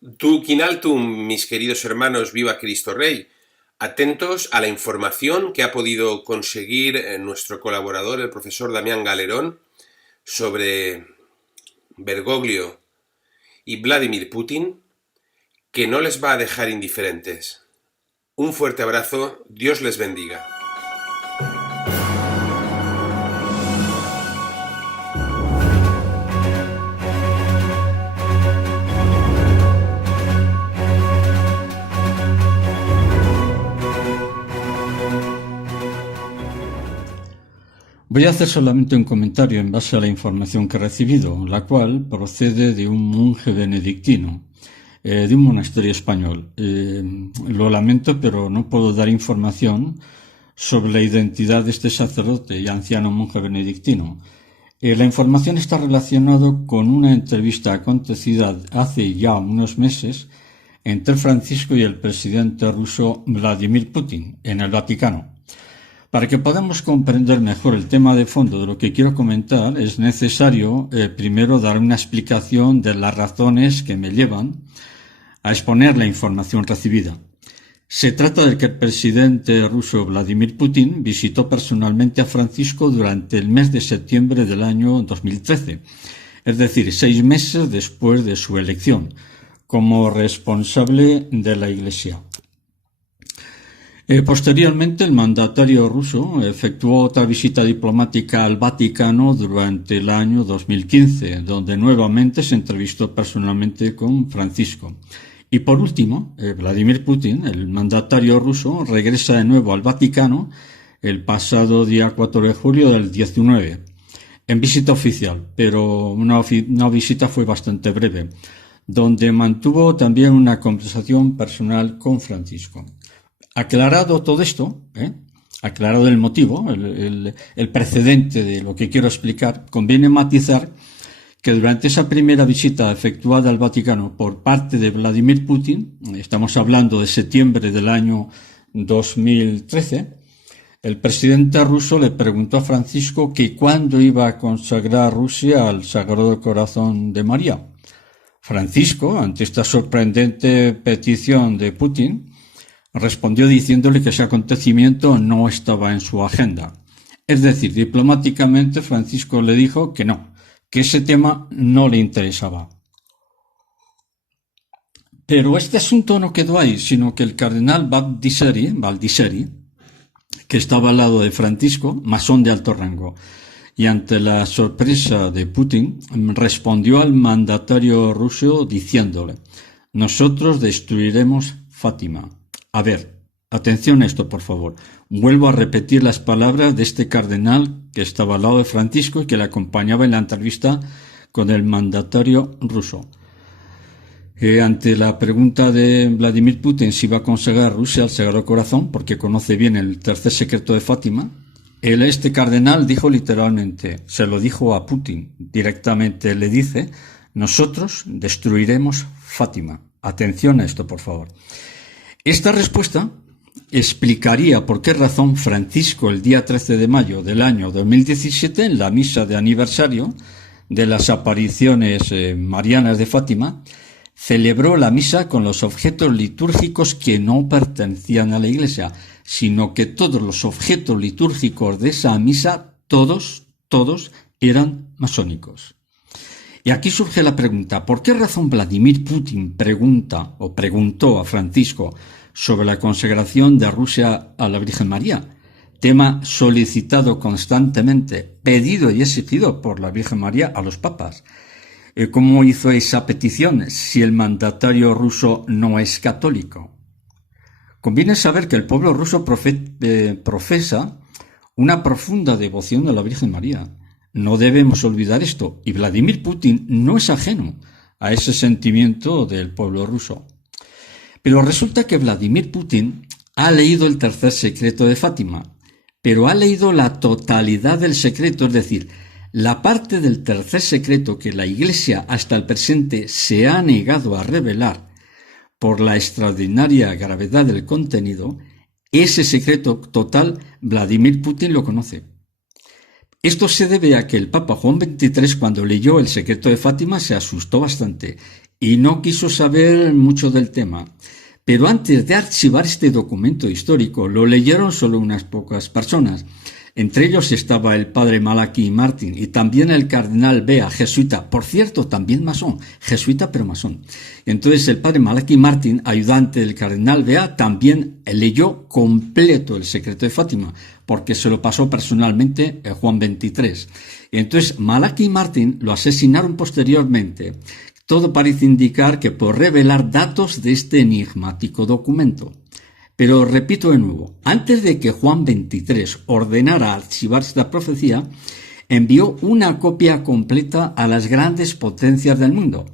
Quinaltum, mis queridos hermanos, viva Cristo Rey. Atentos a la información que ha podido conseguir nuestro colaborador, el profesor Damián Galerón, sobre Bergoglio y Vladimir Putin, que no les va a dejar indiferentes. Un fuerte abrazo, Dios les bendiga. Voy a hacer solamente un comentario en base a la información que he recibido, la cual procede de un monje benedictino, de un monasterio español. Lo lamento, pero no puedo dar información sobre la identidad de este sacerdote y anciano monje benedictino. La información está relacionada con una entrevista acontecida hace ya unos meses entre Francisco y el presidente ruso Vladimir Putin en el Vaticano. Para que podamos comprender mejor el tema de fondo de lo que quiero comentar, es necesario primero dar una explicación de las razones que me llevan a exponer la información recibida. Se trata de que el presidente ruso Vladimir Putin visitó personalmente a Francisco durante el mes de septiembre del año 2013, es decir, 6 meses después de su elección, como responsable de la Iglesia. Posteriormente, el mandatario ruso efectuó otra visita diplomática al Vaticano durante el año 2015, donde nuevamente se entrevistó personalmente con Francisco. Y por último, Vladimir Putin, el mandatario ruso, regresa de nuevo al Vaticano el pasado día 4 de julio del 19, en visita oficial, pero una visita fue bastante breve, donde mantuvo también una conversación personal con Francisco. Aclarado todo esto, aclarado el motivo, el precedente de lo que quiero explicar, conviene matizar que durante esa primera visita efectuada al Vaticano por parte de Vladimir Putin, estamos hablando de septiembre del año 2013, el presidente ruso le preguntó a Francisco que cuándo iba a consagrar Rusia al Sagrado Corazón de María. Francisco, ante esta sorprendente petición de Putin, respondió diciéndole que ese acontecimiento no estaba en su agenda. Es decir, diplomáticamente Francisco le dijo que no, que ese tema no le interesaba. Pero este asunto no quedó ahí, sino que el cardenal Baldisseri, que estaba al lado de Francisco, masón de alto rango, y ante la sorpresa de Putin, respondió al mandatario ruso diciéndole: «Nosotros destruiremos Fátima». A ver, atención a esto, por favor. Vuelvo a repetir las palabras de este cardenal que estaba al lado de Francisco y que le acompañaba en la entrevista con el mandatario ruso. Ante la pregunta de Vladimir Putin si iba a consagrar Rusia al Sagrado Corazón, porque conoce bien el tercer secreto de Fátima, este cardenal dijo literalmente, se lo dijo a Putin directamente, le dice: «Nosotros destruiremos Fátima». Atención a esto, por favor. Esta respuesta explicaría por qué razón Francisco, el día 13 de mayo del año 2017, en la misa de aniversario de las apariciones marianas de Fátima, celebró la misa con los objetos litúrgicos que no pertenecían a la Iglesia, sino que todos los objetos litúrgicos de esa misa, todos eran masónicos. Y aquí surge la pregunta: ¿por qué razón Vladimir Putin preguntó a Francisco sobre la consagración de Rusia a la Virgen María, tema solicitado constantemente, pedido y exigido por la Virgen María a los papas? ¿Cómo hizo esa petición si el mandatario ruso no es católico? Conviene saber que el pueblo ruso profesa una profunda devoción a la Virgen María. No debemos olvidar esto, y Vladimir Putin no es ajeno a ese sentimiento del pueblo ruso. Pero resulta que Vladimir Putin ha leído el tercer secreto de Fátima, pero ha leído la totalidad del secreto, es decir, la parte del tercer secreto que la Iglesia hasta el presente se ha negado a revelar por la extraordinaria gravedad del contenido. Ese secreto total Vladimir Putin lo conoce. Esto se debe a que el Papa Juan XXIII, cuando leyó el secreto de Fátima, se asustó bastante y no quiso saber mucho del tema. Pero antes de archivar este documento histórico, lo leyeron solo unas pocas personas. Entre ellos estaba el padre Malachi Martin y también el cardenal Bea, jesuita, por cierto, también masón, jesuita pero masón. Entonces el padre Malachi Martin, ayudante del cardenal Bea, también leyó completo el secreto de Fátima, porque se lo pasó personalmente a Juan XXIII. Y entonces Malachi Martin lo asesinaron posteriormente. Todo parece indicar que por revelar datos de este enigmático documento. Pero repito de nuevo, antes de que Juan XXIII ordenara archivar esta profecía, envió una copia completa a las grandes potencias del mundo.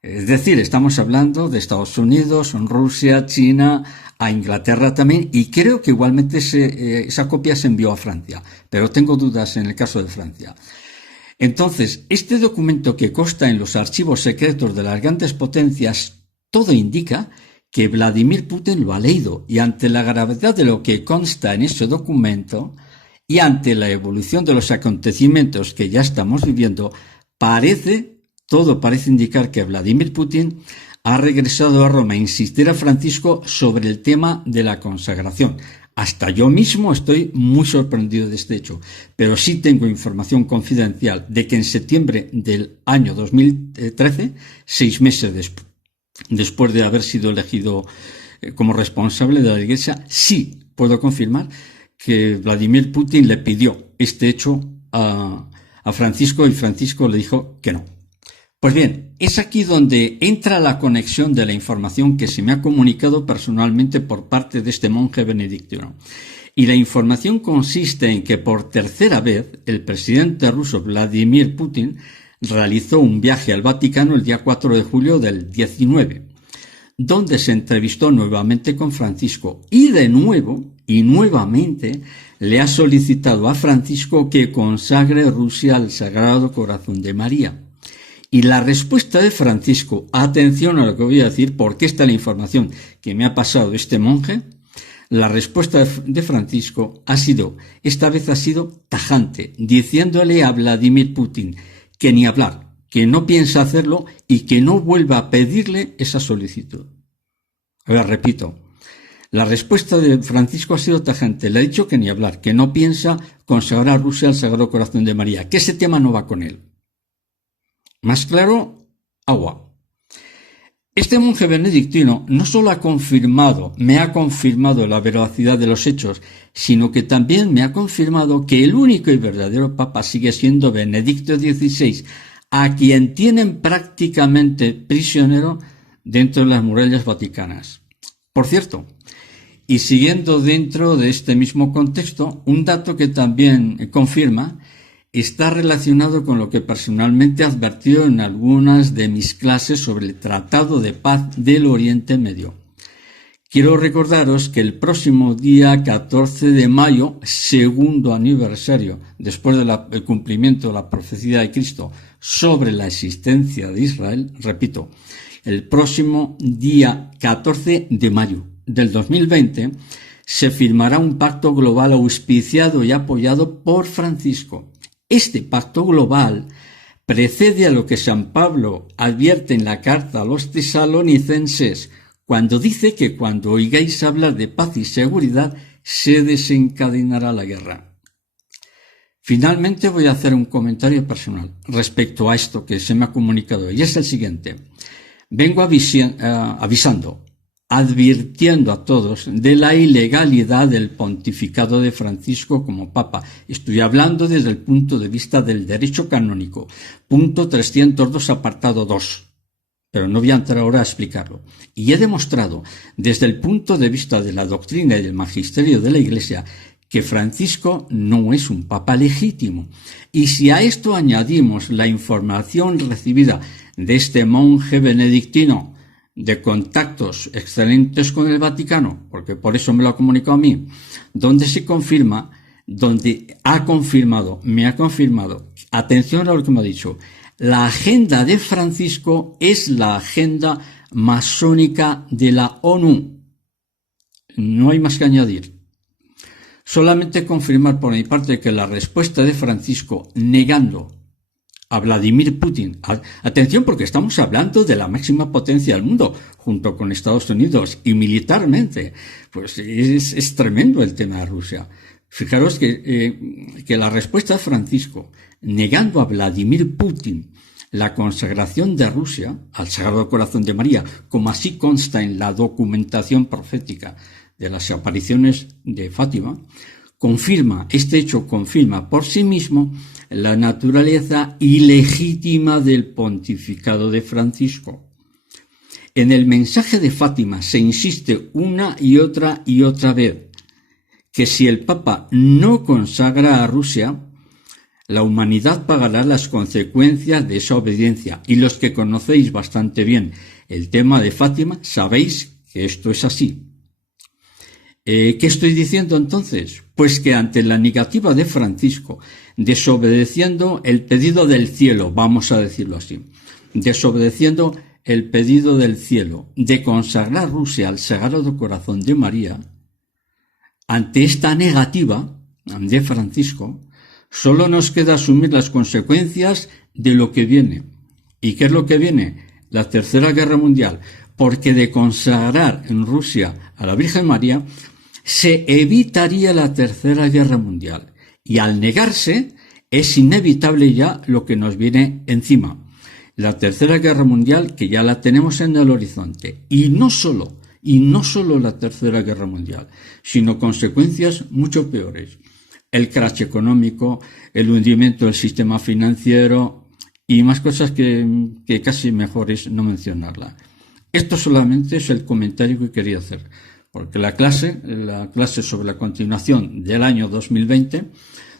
Es decir, estamos hablando de Estados Unidos, Rusia, China, a Inglaterra también, y creo que igualmente esa copia se envió a Francia, pero tengo dudas en el caso de Francia. Entonces, este documento que consta en los archivos secretos de las grandes potencias, todo indica que Vladimir Putin lo ha leído, y ante la gravedad de lo que consta en ese documento y ante la evolución de los acontecimientos que ya estamos viviendo, todo parece indicar que Vladimir Putin ha regresado a Roma a insistir a Francisco sobre el tema de la consagración. Hasta yo mismo estoy muy sorprendido de este hecho, pero sí tengo información confidencial de que en septiembre del año 2013, 6 meses después de haber sido elegido como responsable de la Iglesia, sí puedo confirmar que Vladimir Putin le pidió este hecho a Francisco y Francisco le dijo que no. Pues bien, es aquí donde entra la conexión de la información que se me ha comunicado personalmente por parte de este monje benedictino. Y la información consiste en que por tercera vez el presidente ruso Vladimir Putin realizó un viaje al Vaticano el día 4 de julio del 19, donde se entrevistó nuevamente con Francisco y de nuevo y nuevamente le ha solicitado a Francisco que consagre Rusia al Sagrado Corazón de María. Y la respuesta de Francisco, atención a lo que voy a decir, porque esta es la información que me ha pasado este monje, la respuesta de Francisco esta vez ha sido tajante, diciéndole a Vladimir Putin que ni hablar, que no piensa hacerlo y que no vuelva a pedirle esa solicitud. A ver, repito, la respuesta de Francisco ha sido tajante, le ha dicho que ni hablar, que no piensa consagrar a Rusia al Sagrado Corazón de María, que ese tema no va con él. Más claro, agua. Este monje benedictino no solo me ha confirmado la veracidad de los hechos, sino que también me ha confirmado que el único y verdadero papa sigue siendo Benedicto XVI, a quien tienen prácticamente prisionero dentro de las murallas vaticanas. Por cierto, y siguiendo dentro de este mismo contexto, un dato que también confirma está relacionado con lo que personalmente he advertido en algunas de mis clases sobre el Tratado de Paz del Oriente Medio. Quiero recordaros que el próximo día 14 de mayo, segundo aniversario después del cumplimiento de la profecía de Cristo sobre la existencia de Israel, repito, el próximo día 14 de mayo del 2020 se firmará un pacto global auspiciado y apoyado por Francisco. Este pacto global precede a lo que San Pablo advierte en la carta a los tesalonicenses, cuando dice que cuando oigáis hablar de paz y seguridad, se desencadenará la guerra. Finalmente voy a hacer un comentario personal respecto a esto que se me ha comunicado, y es el siguiente. Vengo avisando, advirtiendo a todos de la ilegalidad del pontificado de Francisco como papa. Estoy hablando desde el punto de vista del derecho canónico, punto 302, apartado 2. Pero no voy a entrar ahora a explicarlo. Y he demostrado, desde el punto de vista de la doctrina y del magisterio de la Iglesia, que Francisco no es un papa legítimo. Y si a esto añadimos la información recibida de este monje benedictino, de contactos excelentes con el Vaticano, porque por eso me lo ha comunicado a mí, donde me ha confirmado, atención a lo que me ha dicho, la agenda de Francisco es la agenda masónica de la ONU. No hay más que añadir. Solamente confirmar por mi parte que la respuesta de Francisco negando a Vladimir Putin. Atención, porque estamos hablando de la máxima potencia del mundo, junto con Estados Unidos, y militarmente. Pues es tremendo el tema de Rusia. Fijaros que la respuesta de Francisco, negando a Vladimir Putin la consagración de Rusia al Sagrado Corazón de María, como así consta en la documentación profética de las apariciones de Fátima, este hecho confirma por sí mismo la naturaleza ilegítima del pontificado de Francisco. En el mensaje de Fátima se insiste una y otra vez que si el Papa no consagra a Rusia, la humanidad pagará las consecuencias de esa obediencia. Y los que conocéis bastante bien el tema de Fátima, sabéis que esto es así. ¿Qué estoy diciendo entonces? Pues que ante la negativa de Francisco, desobedeciendo el pedido del cielo, vamos a decirlo así, desobedeciendo el pedido del cielo de consagrar Rusia al Sagrado Corazón de María, ante esta negativa de Francisco, solo nos queda asumir las consecuencias de lo que viene. ¿Y qué es lo que viene? La Tercera Guerra Mundial, porque de consagrar en Rusia a la Virgen María se evitaría la Tercera Guerra Mundial. Y al negarse es inevitable ya lo que nos viene encima. La Tercera Guerra Mundial, que ya la tenemos en el horizonte. Y no solo la Tercera Guerra Mundial, sino consecuencias mucho peores. El crash económico, el hundimiento del sistema financiero y más cosas que casi mejor es no mencionarla. Esto solamente es el comentario que quería hacer, porque la clase sobre la continuación del año 2020,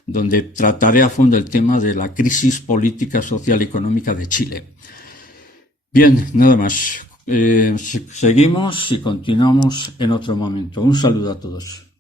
donde trataré a fondo el tema de la crisis política, social y económica de Chile. Bien, nada más. Seguimos y continuamos en otro momento. Un saludo a todos.